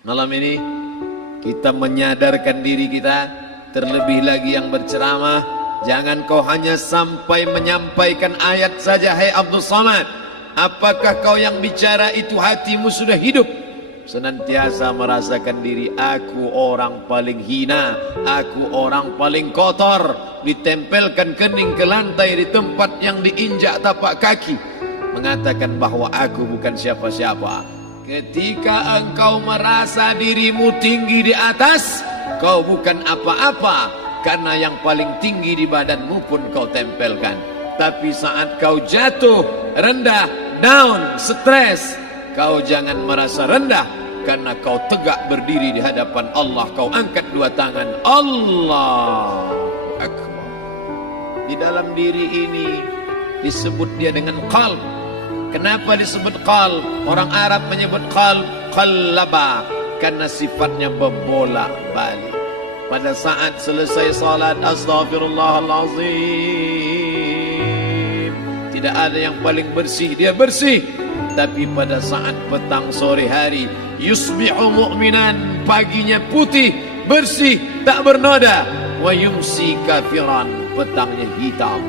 Malam ini kita menyadarkan diri kita, terlebih lagi yang berceramah, jangan kau hanya sampai menyampaikan ayat saja. Hai Abdul Samad, apakah kau yang bicara itu hatimu sudah hidup? Senantiasa merasakan diri, aku orang paling hina, aku orang paling kotor, ditempelkan kening ke lantai di tempat yang diinjak tapak kaki, mengatakan bahwa aku bukan siapa-siapa. Ketika engkau merasa dirimu tinggi di atas, kau bukan apa-apa, karena yang paling tinggi di badanmu pun kau tempelkan. Tapi saat kau jatuh, rendah, down, stres, kau jangan merasa rendah, karena kau tegak berdiri di hadapan Allah. Kau angkat dua tangan, Allah Akbar. Di dalam diri ini disebut dia dengan qalb. Kenapa disebut qalb? Orang Arab menyebut qalb qallaba, karena sifatnya berbolak-balik. Pada saat selesai salat, astaghfirullahalazim, tidak ada yang paling bersih, dia bersih. Tapi pada saat petang sore hari, yusbihu mu'minan, paginya putih, bersih, tak bernoda. Wa yumsi kafiran, petangnya hitam.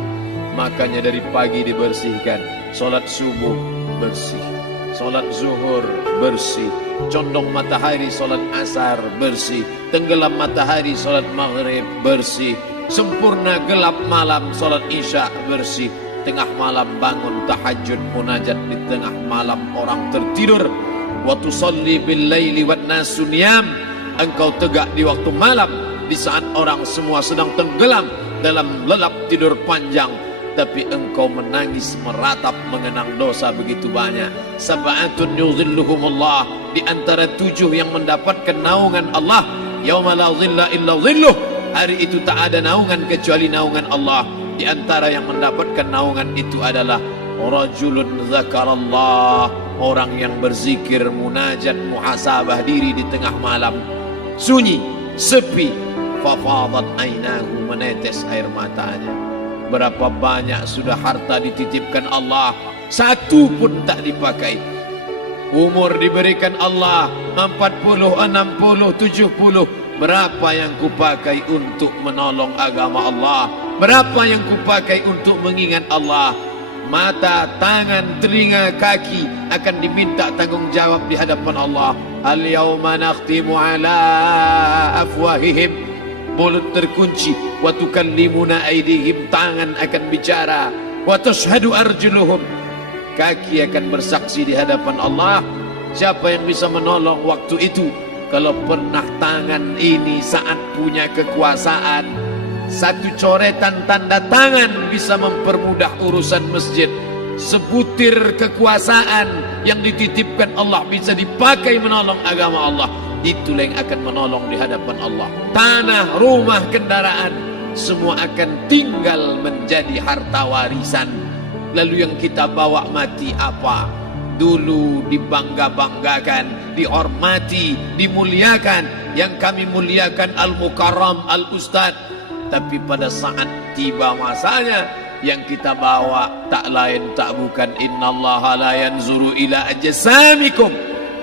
Makanya dari pagi dibersihkan. Solat subuh bersih, solat zuhur bersih, condong matahari solat asar bersih, tenggelam matahari solat maghrib bersih, sempurna gelap malam solat isya bersih, tengah malam bangun tahajud munajat, di tengah malam orang tertidur. Wa tusalli bil laili wan nasu niyam, engkau tegak di waktu malam di saat orang semua sedang tenggelam dalam lelap tidur panjang, tapi engkau menangis meratap mengenang dosa begitu banyak. Sab'atun yuzilluhumullah, di antara 7 yang mendapatkan naungan Allah. Yauma la zilla illa zilluh, hari itu tak ada naungan kecuali naungan Allah. Di antara yang mendapatkan naungan itu adalah rajulun zakarallah, orang yang berzikir, munajat, muhasabah diri di tengah malam, sunyi, sepi, fafadat ainahu, menetes air matanya. Berapa banyak sudah harta dititipkan Allah, satu pun tak dipakai. Umur diberikan Allah 40, 60, 70. Berapa yang kupakai untuk menolong agama Allah? Berapa yang kupakai untuk mengingat Allah? Mata, tangan, telinga, kaki akan diminta tanggung jawab di hadapan Allah. Al-yawma nakhtimu ala afwahihim, mulut terkunci, wa tukallimuna aydihim, tangan akan bicara, wa tashhadu arjuluhum, kaki akan bersaksi di hadapan Allah. Siapa yang bisa menolong waktu itu? Kalau pernah tangan ini saat punya kekuasaan, satu coretan tanda tangan bisa mempermudah urusan masjid. Sebutir kekuasaan yang dititipkan Allah bisa dipakai menolong agama Allah. Itulah yang akan menolong di hadapan Allah. Tanah, rumah, kendaraan, semua akan tinggal menjadi harta warisan. Lalu yang kita bawa mati apa? Dulu dibangga-banggakan, dihormati, dimuliakan. Yang kami muliakan Al-Mukarram, Al-Ustad. Tapi pada saat tiba masanya, yang kita bawa tak lain tak bukan, innallaha la yanzuru ila ajsamikum,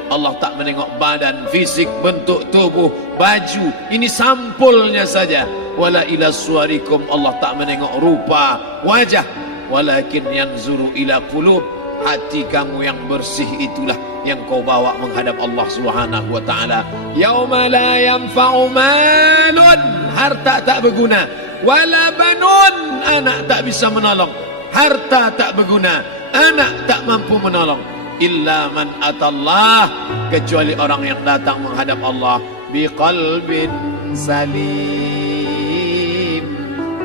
Allah tak menengok badan, fisik, bentuk tubuh, baju, ini sampulnya saja. Wala ila suwarikum, Allah tak menengok rupa, wajah. Walakin yanzuru ila qulub, hati kamu yang bersih itulah yang kau bawa menghadap Allah Subhanahu wa taala. Yauma la yanfa'u malun, harta tak berguna, wala banun, anak tak bisa menolong. Harta tak berguna, anak tak mampu menolong. Illa man atallah, kecuali orang yang datang menghadap Allah biqalbin salim,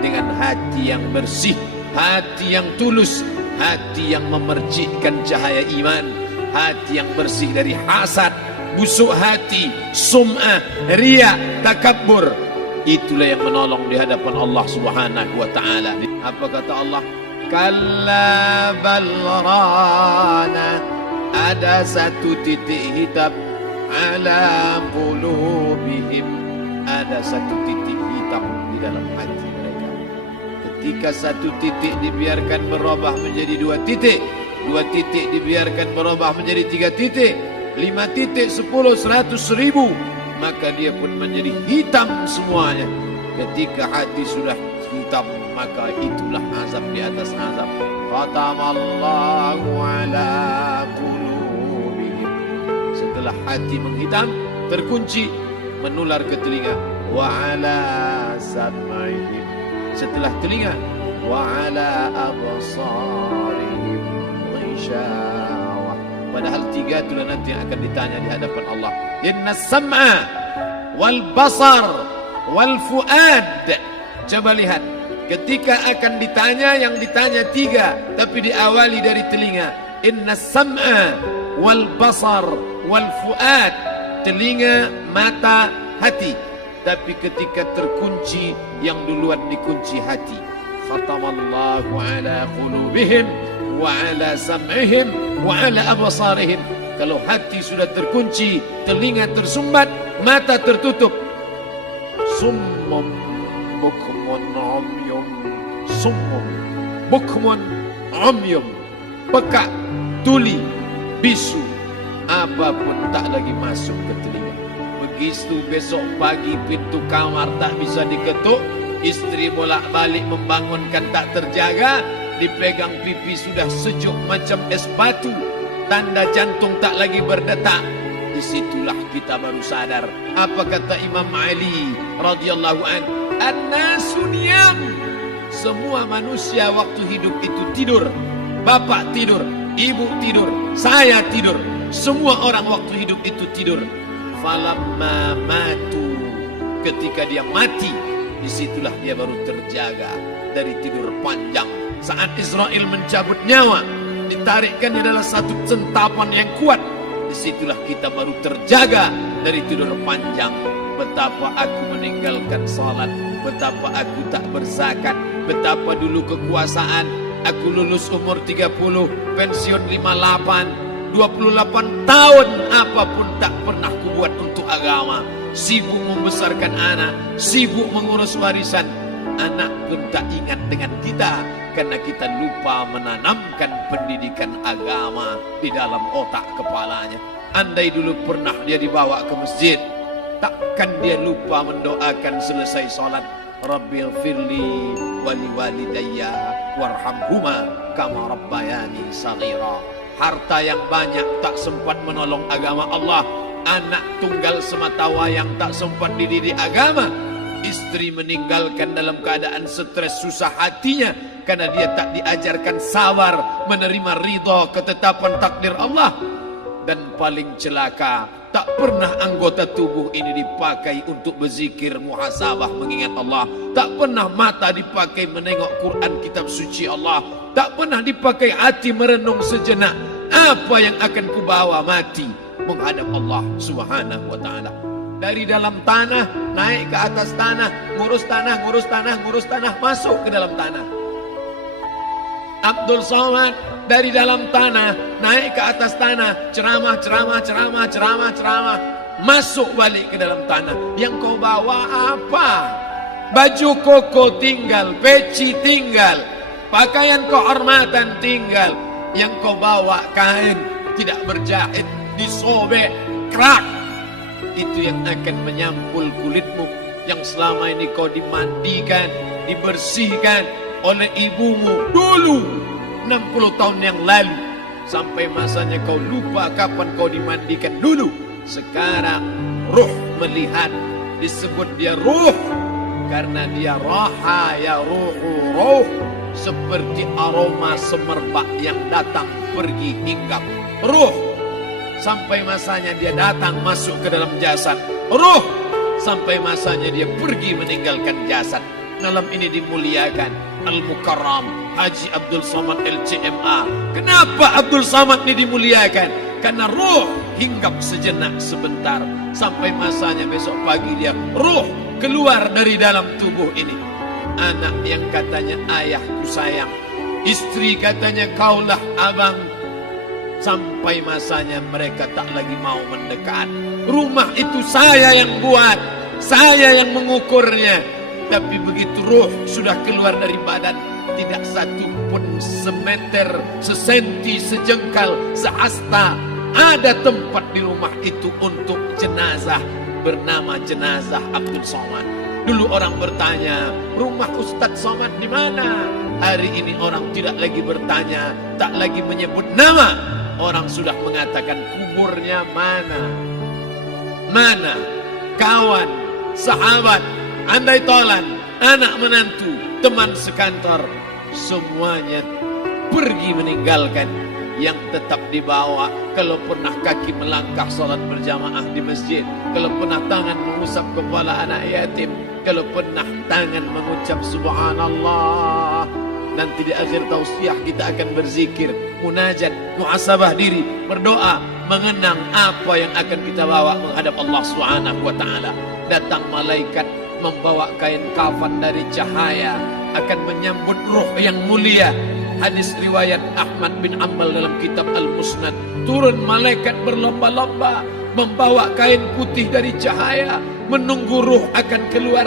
dengan hati yang bersih, hati yang tulus, hati yang memercikkan cahaya iman, hati yang bersih dari hasad, busuk hati, sum'ah, riya, takabbur. Itulah yang menolong di hadapan Allah Subhanahu wa taala. Apa kata Allah? Kalla bal rana, ada satu titik hitam, ala qulubihim, ada satu titik hitam di dalam hati mereka. Ketika satu titik dibiarkan berubah menjadi 2 titik, 2 titik dibiarkan berubah menjadi 3 titik, 5 titik, 10, 100, 1000, maka dia pun menjadi hitam semuanya. Ketika hati sudah hitam, maka itulah azab di atas azab. Khatamallahu ala qulubihim. Setelah hati menghitam, terkunci, menular ke telinga. Wa ala sam'ihim. Setelah telinga, wa ala absarihim ghishawa. Padahal 3 itulah nanti yang akan ditanya di hadapan Allah. Inna sam'a wal basar wal fuad. Coba lihat, ketika akan ditanya, yang ditanya 3, tapi diawali dari telinga. Inna sam'a wal basar wal fuad. Telinga, mata, hati. Tapi ketika terkunci, yang duluan dikunci hati. Khatamallahu ala qulubihim wa ala sam'ihim wa ala absarihim. Kalau hati sudah terkunci, telinga tersumbat, mata tertutup. Summum bukmun umyum. Summum bukmun umyum. Peka, tuli, bisu. Apapun tak lagi masuk ke telinga. Begitu besok pagi pintu kamar tak bisa diketuk, istri bolak-balik membangunkan tak terjaga, dipegang pipi sudah sejuk macam es batu, tanda jantung tak lagi berdetak. Disitulah kita baru sadar apa kata Imam Ali radhiyallahu an, an-nasu niyam. Semua manusia waktu hidup itu tidur. Bapak tidur, ibu tidur, saya tidur. Semua orang waktu hidup itu tidur. Falamma matu, ketika dia mati, disitulah dia baru terjaga dari tidur panjang. Saat Israel mencabut nyawa, ditarikkan adalah satu centapan yang kuat. Disitulah kita baru terjaga dari tidur panjang. Betapa aku meninggalkan salat, betapa aku tak berzakat, betapa dulu kekuasaan. Aku lulus umur 30, pensiun 58, 28 tahun, apapun tak pernah kubuat untuk agama. Sibuk membesarkan anak, sibuk mengurus warisan. Anak pun tak ingat dengan kita, karena kita lupa menanamkan pendidikan agama di dalam otak kepalanya. Andai dulu pernah dia dibawa ke masjid, takkan dia lupa mendoakan selesai sholat, Rabbighfirli wali walidayya warhamhuma kama rabbayani saghira. Harta yang banyak tak sempat menolong agama Allah. Anak tunggal semata wayang tak sempat dididik agama. Istri meninggalkan dalam keadaan stres susah hatinya karena dia tak diajarkan sabar menerima ridha ketetapan takdir Allah. Dan paling celaka, tak pernah anggota tubuh ini dipakai untuk berzikir, muhasabah, mengingat Allah. Tak pernah mata dipakai menengok Quran, kitab suci Allah. Tak pernah dipakai hati merenung sejenak. Apa yang akan kubawa mati menghadap Allah subhanahu wa ta'ala. Dari dalam tanah, naik ke atas tanah, ngurus tanah, ngurus tanah, ngurus tanah, masuk ke dalam tanah. Abdul Somad dari dalam tanah, naik ke atas tanah, ceramah, masuk balik ke dalam tanah. Yang kau bawa apa? Baju koko tinggal, peci tinggal, pakaian kehormatan tinggal. Yang kau bawa kain tidak berjahit, disobek, kerak. Itu yang akan menyampul kulitmu, yang selama ini kau dimandikan, dibersihkan oleh ibumu dulu 60 tahun yang lalu. Sampai masanya kau lupa kapan kau dimandikan dulu. Sekarang ruh melihat, disebut dia ruh karena dia raha ya ruhu ruh, seperti aroma semerbak yang datang pergi hinggap. Ruh sampai masanya dia datang masuk ke dalam jasad. Ruh sampai masanya dia pergi meninggalkan jasad. Malam ini dimuliakan Al-Mukarram Haji Abdul Somad LCMA. Kenapa Abdul Somad ini dimuliakan? Karena ruh hinggap sejenak sebentar, sampai masanya besok pagi dia ruh keluar dari dalam tubuh ini. Anak yang katanya ayahku sayang, istri katanya kaulah abang, sampai masanya mereka tak lagi mau mendekat. Rumah itu saya yang buat, saya yang mengukurnya. Tapi begitu ruh sudah keluar dari badan, tidak satu pun semeter, sesenti, sejengkal, sehasta ada tempat di rumah itu untuk jenazah bernama jenazah Abdul Somad. Dulu orang bertanya, rumah Ustadz Somad di mana? Hari ini orang tidak lagi bertanya, tak lagi menyebut nama. Orang sudah mengatakan kuburnya mana. Mana? Kawan, sahabat, andai tolan, anak menantu, teman sekantor, semuanya pergi meninggalkan. Yang tetap dibawa, kalau pernah kaki melangkah salat berjamaah di masjid, kalau pernah tangan mengusap kepala anak yatim, kalau pernah tangan mengucap subhanallah. Nanti di akhir tausiah kita akan berzikir, munajat, muhasabah diri, berdoa, mengenang apa yang akan kita bawa menghadap Allah Subhanahu wa taala. Datang malaikat membawa kain kafan dari cahaya, akan menyambut ruh yang mulia. Hadis riwayat Ahmad bin Ambal dalam kitab Al-Musnad, turun malaikat berlomba-lomba membawa kain putih dari cahaya, menunggu ruh akan keluar.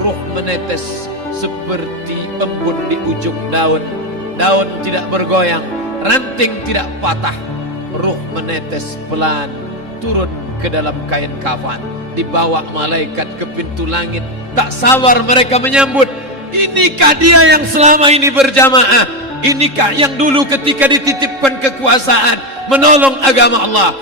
Ruh menetes seperti embun di ujung daun. Daun tidak bergoyang, ranting tidak patah. Ruh menetes pelan turun ke dalam kain kafan, dibawa malaikat ke pintu langit. Tak sabar mereka menyambut. Inikah dia yang selama ini berjamaah? Inikah yang dulu ketika dititipkan kekuasaan menolong agama Allah?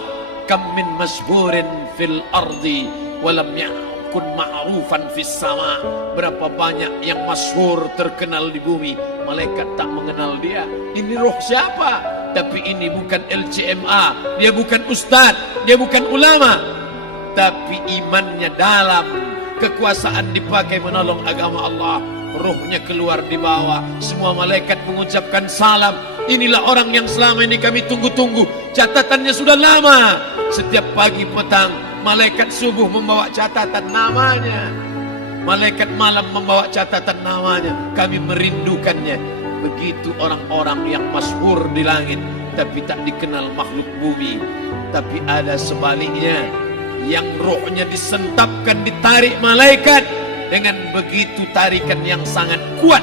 Kam min masburin fil ardi walam yakun ma'rufan fis sama. Berapa banyak yang masyhur terkenal di bumi, malaikat tak mengenal dia. Ini roh siapa? Tapi ini bukan LCMA, dia bukan ustaz, dia bukan ulama, tapi imannya dalam. Kekuasaan dipakai menolong agama Allah. Ruhnya keluar di bawah. Semua malaikat mengucapkan salam. Inilah orang yang selama ini kami tunggu-tunggu. Catatannya sudah lama. Setiap pagi petang malaikat subuh membawa catatan namanya, malaikat malam membawa catatan namanya. Kami merindukannya. Begitu orang-orang yang masyhur di langit tapi tak dikenal makhluk bumi. Tapi ada sebaliknya, yang rohnya disentapkan, ditarik malaikat dengan begitu tarikan yang sangat kuat.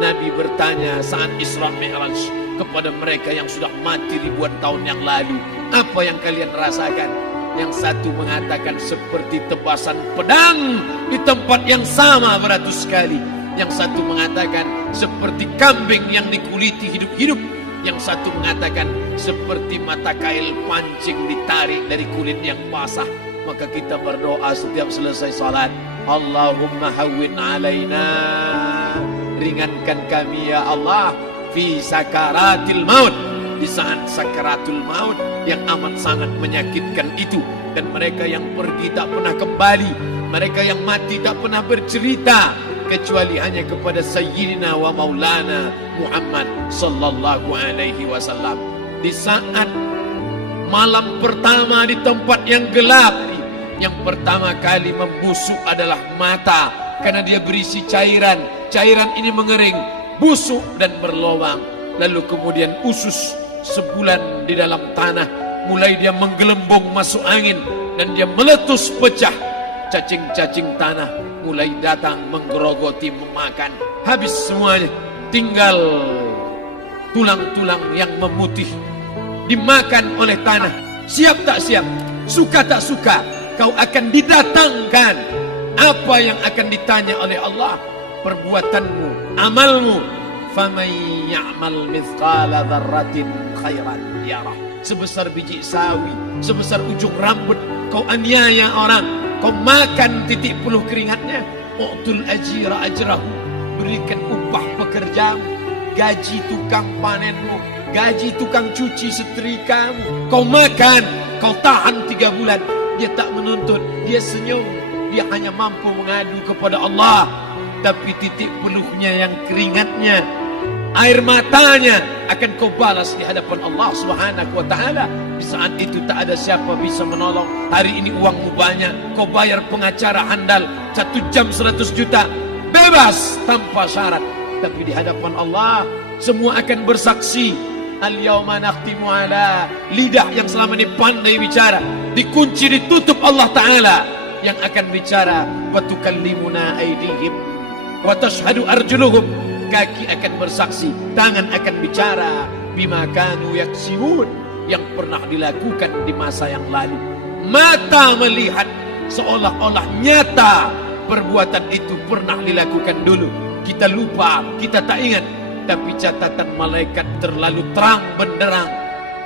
Nabi bertanya saat Isra Mi'raj kepada mereka yang sudah mati ribuan tahun yang lalu, apa yang kalian rasakan? Yang satu mengatakan seperti tebasan pedang di tempat yang sama beratus kali. Yang satu mengatakan seperti kambing yang dikuliti hidup-hidup. Yang satu mengatakan seperti mata kail pancing ditarik dari kulit yang basah. Maka kita berdoa setiap selesai salat, Allahumma hawwin alaina, ringankan kami ya Allah, fi sakaratil maut, di saat sakaratul maut yang amat sangat menyakitkan itu. Dan mereka yang pergi tak pernah kembali, mereka yang mati tak pernah bercerita kecuali hanya kepada Sayyidina wa Maulana Muhammad sallallahu alaihi wasallam. Di saat malam pertama di tempat yang gelap, yang pertama kali membusuk adalah mata, karena dia berisi cairan. Cairan ini mengering, busuk dan berlubang. Lalu kemudian usus sebulan di dalam tanah, mulai dia menggelembung masuk angin dan dia meletus pecah. Cacing-cacing tanah mulai datang menggerogoti, memakan. Habis semuanya, tinggal tulang-tulang yang memutih dimakan oleh tanah. Siap tak siap, suka tak suka, kau akan didatangkan. Apa yang akan ditanya oleh Allah? Perbuatanmu, amalmu. Faman ya'mal mithqala dzarratin khairan yarah. Sebesar biji sawi, sebesar ujung rambut, kau aniaya orang, kau makan titik puluh keringatnya. U'tul ajira ajrahu, berikan upah pekerjamu, gaji tukang panenmu, gaji tukang cuci setrikamu. Kau makan, kau tahan 3 bulan. Dia tak menuntut, dia senyum. Dia hanya mampu mengadu kepada Allah. Tapi titik peluhnya yang keringatnya, air matanya akan kau balas di hadapan Allah Subhanahu wa taala. Di saat itu tak ada siapa bisa menolong. Hari ini uangmu banyak, kau bayar pengacara handal 1 jam 100 juta, bebas tanpa syarat. Tapi di hadapan Allah semua akan bersaksi. Al-yawma nakhtimu ala, lidah yang selama ini pandai bicara dikunci, ditutup Allah Ta'ala yang akan bicara. Wa tukallimuna aydihim wa tashhadu arjuluhum, kaki akan bersaksi, tangan akan bicara. Bima kanu yaksibun, yang pernah dilakukan di masa yang lalu. Mata melihat seolah-olah nyata perbuatan itu pernah dilakukan dulu. Kita lupa, kita tak ingat, tapi catatan malaikat terlalu terang benderang.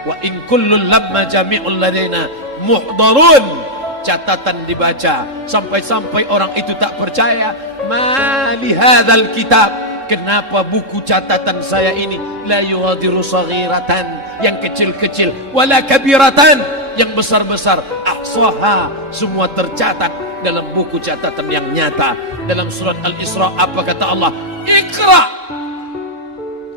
Wa in kullun lamma jami'ul ladaina muhdarun. Catatan dibaca sampai-sampai orang itu tak percaya. Ma li hadzal kitab, kenapa buku catatan saya ini la yughadiru saghiratan, yang kecil-kecil, wala kabiratan, yang besar-besar, ahsaha, semua tercatat dalam buku catatan yang nyata. Dalam surat Al-Isra apa kata Allah? Iqra.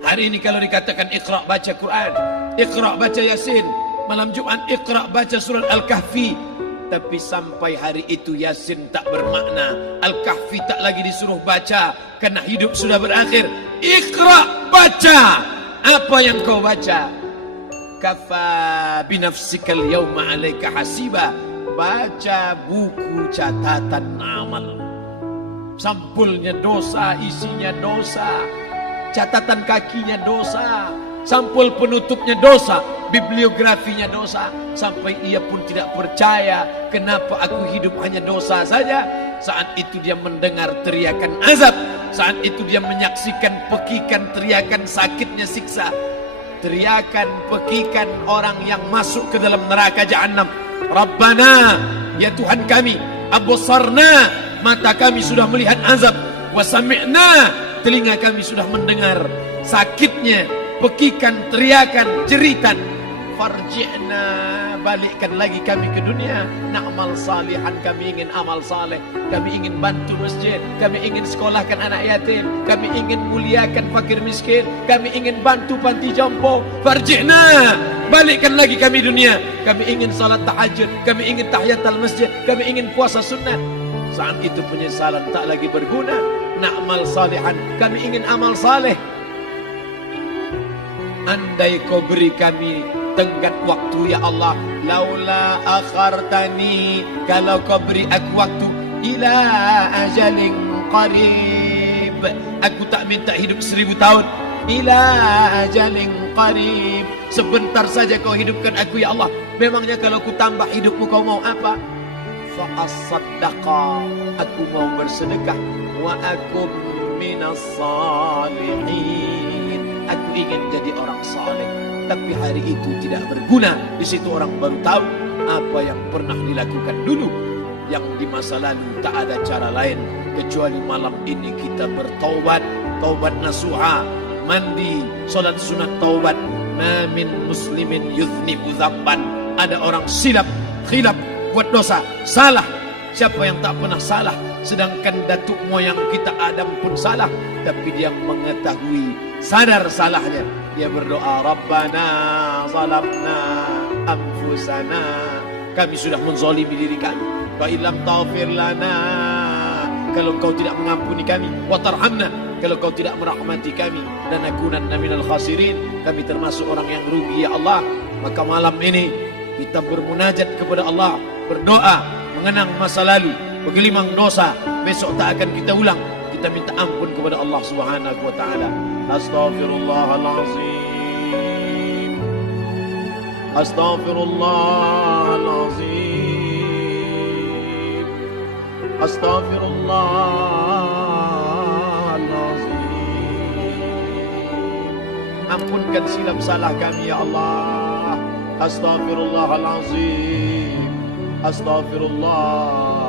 Hari ini kalau dikatakan Iqra baca Quran, Iqra baca Yasin, malam Jumat Iqra baca surat Al-Kahfi. Tapi sampai hari itu Yasin tak bermakna, Al-Kahfi tak lagi disuruh baca, karena hidup sudah berakhir. Iqra, baca. Apa yang kau baca? Kafa binafsikal yawma alaika hasiba. Baca buku catatan amal. Sampulnya dosa, isinya dosa. Catatan kakinya dosa. Sampul penutupnya dosa, bibliografinya dosa. Sampai ia pun tidak percaya, kenapa aku hidup hanya dosa saja. Saat itu dia mendengar teriakan azab. Saat itu dia menyaksikan pekikan teriakan sakitnya siksa. Teriakan pekikan orang yang masuk ke dalam neraka jahanam. Rabbana, ya Tuhan kami, absarna, mata kami sudah melihat azab. Wa sami'na, telinga kami sudah mendengar sakitnya pekikan, teriakan, jeritan. Farji'na, balikkan lagi kami ke dunia. Na'mal salihan, kami ingin amal saleh. Kami ingin bantu masjid. Kami ingin sekolahkan anak yatim. Kami ingin muliakan fakir miskin. Kami ingin bantu panti jompo. Farji'na, balikkan lagi kami dunia. Kami ingin salat tahajud. Kami ingin tahiyatul masjid. Kami ingin puasa sunnah. Saat itu penyesalan tak lagi berguna. Na'mal salihan, kami ingin amal saleh. Andai kau beri kami tenggat waktu ya Allah, laula akhartani, kalau kau beri aku waktu, ila ajalin qarib, aku tak minta hidup 1000 tahun, ila ajalin qarib, sebentar saja kau hidupkan aku ya Allah. Memangnya kalau ku tambah hidupmu kau mau apa? Fa asaddaqa, aku mau bersedekah, wa akum minas salihin, aku ingin jadi orang saleh. Tapi hari itu tidak berguna. Di situ orang baru tahu apa yang pernah dilakukan dulu, yang di masa lalu tak ada cara lain kecuali malam ini kita bertaubat, taubat nasuha, mandi, solat sunat taubat. Ma min muslimin yuznibu dzamban, ada orang silap, khilaf, buat dosa, salah. Siapa yang tak pernah salah? Sedangkan datuk moyang kita Adam pun salah, tapi dia mengetahui, sadar salahnya. Dia berdoa, Rabbana zalamna anfusana, kami sudah menzalimi diri kami. Wa illam taghfir lana, kalau kau tidak mengampuni kami. Wa tarhamna, kalau kau tidak merahmati kami. Dan nakunanna minal khasirin, kami termasuk orang yang rugi ya Allah. Maka malam ini kita bermunajat kepada Allah, berdoa, mengenang masa lalu, bergelimang dosa, besok tak akan kita ulang. Kita minta ampun kepada Allah Subhanahu wa taala. Astaghfirullahalazim. Astaghfirullahalazim. Astaghfirullahalazim. Ampunkan silap salah kami ya Allah. Astaghfirullahalazim. Astaghfirullah.